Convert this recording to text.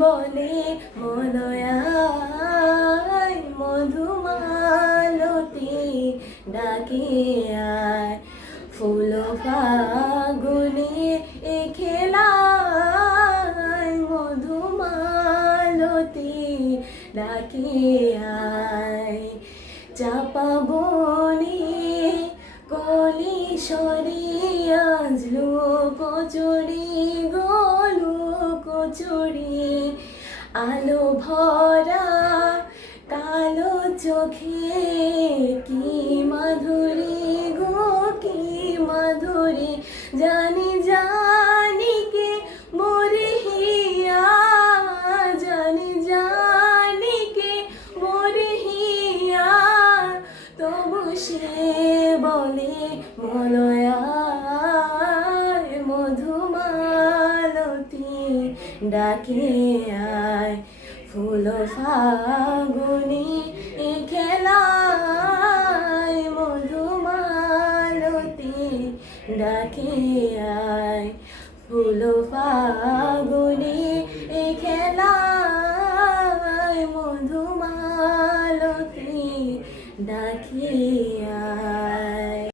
বলে মনয়ায় মধুমালতি ডাকি আয়। ফুল ফাগুনে এ খেলা মধুমালতি ডাকি আয়। চাপা বনে কলি সরিয়া লোক চড়ি কচুরি আলো ভরা কালো চোখে, কি মাধুরী গো, কি মাধুরী, জানি জানি কে মোরে জানি জানি কে মোরে তবু সে বলে মলয়ায় ডাকিয়াই ফুল ফাগুনি খেলাই মধুমালতি ডাকিয়াই ফুল ফাগুনি খেলাই মধুমালতি ডাকিয়াই